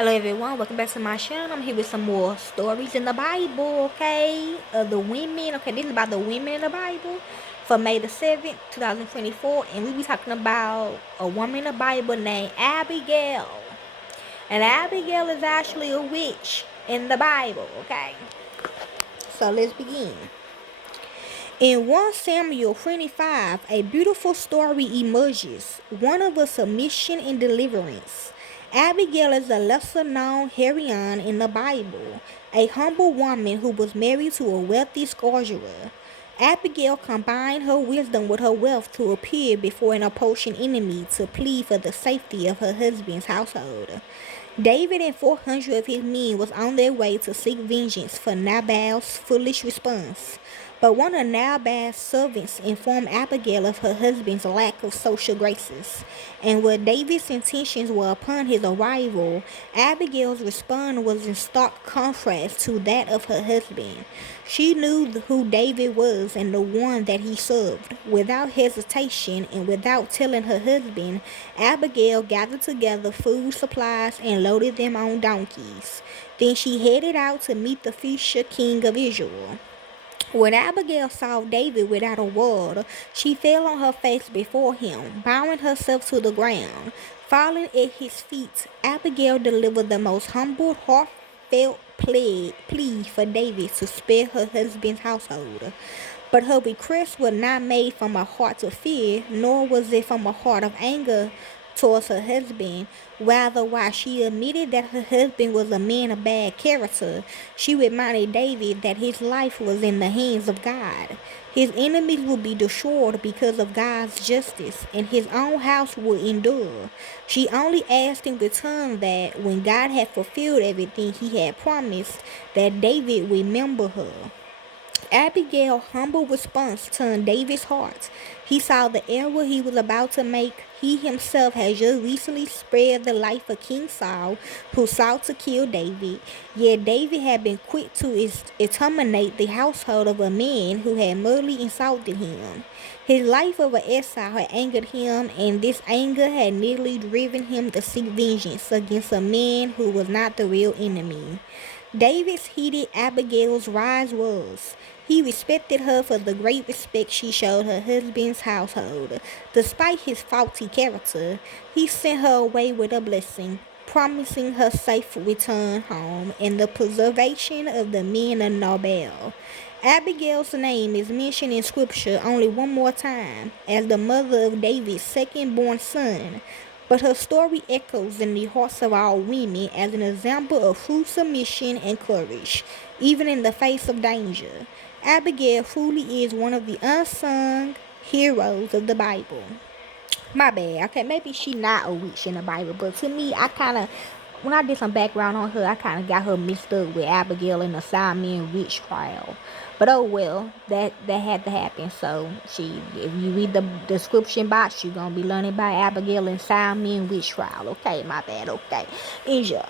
Hello everyone, welcome back to my channel. I'm here with some more stories in the Bible, okay? Of the women, okay? This is about the women in the Bible for May the 7th, 2024. And we be talking about a woman in the Bible named Abigail. And Abigail is actually a witch in the Bible, okay? So let's begin. In 1 Samuel 25, a beautiful story emerges, one of a submission and deliverance. Abigail is a lesser-known heroine in the Bible, a humble woman who was married to a wealthy sorcerer. Abigail combined her wisdom with her wealth to appear before an opposing enemy to plead for the safety of her husband's household. David and 400 of his men was on their way to seek vengeance for Nabal's foolish response. But one of Nabal's servants informed Abigail of her husband's lack of social graces, and while David's intentions were upon his arrival, Abigail's response was in stark contrast to that of her husband. She knew who David was and the one that he served. Without hesitation and without telling her husband, Abigail gathered together food supplies and loaded them on donkeys. Then she headed out to meet the future king of Israel. When Abigail saw David without a word, she fell on her face before him, bowing herself to the ground. Falling at his feet, Abigail delivered the most humble, heartfelt plea for David to spare her husband's household. But her request was not made from a heart of fear, nor was it from a heart of anger towards her husband. Rather, while she admitted that her husband was a man of bad character, she reminded David that his life was in the hands of God. His enemies would be destroyed because of God's justice, and his own house would endure. She only asked in return that when God had fulfilled everything he had promised, that David remember her. Abigail's humble response turned David's heart. He saw the error he was about to make. He himself had just recently spared the life of King Saul, who sought to kill David. Yet David had been quick to exterminate the household of a man who had merely insulted him. His life of an exile had angered him, and this anger had nearly driven him to seek vengeance against a man who was not the real enemy. David's heeded Abigail's wise words. He respected her for the great respect she showed her husband's household. Despite his faulty character, he sent her away with a blessing, promising her safe return home and the preservation of the men of Nabal. Abigail's name is mentioned in Scripture only one more time as the mother of David's second-born son. But her story echoes in the hearts of all women as an example of true submission and courage, even in the face of danger. Abigail truly is one of the unsung heroes of the Bible. My bad. Okay, maybe she not a witch in the Bible, but to me, when I did some background on her, I kind of got her mixed up with Abigail in the Salem Village trial. But oh well, that had to happen. So if you read the description box, you're gonna be learning about Abigail in Salem Village trial. Okay, my bad. Okay, enjoy.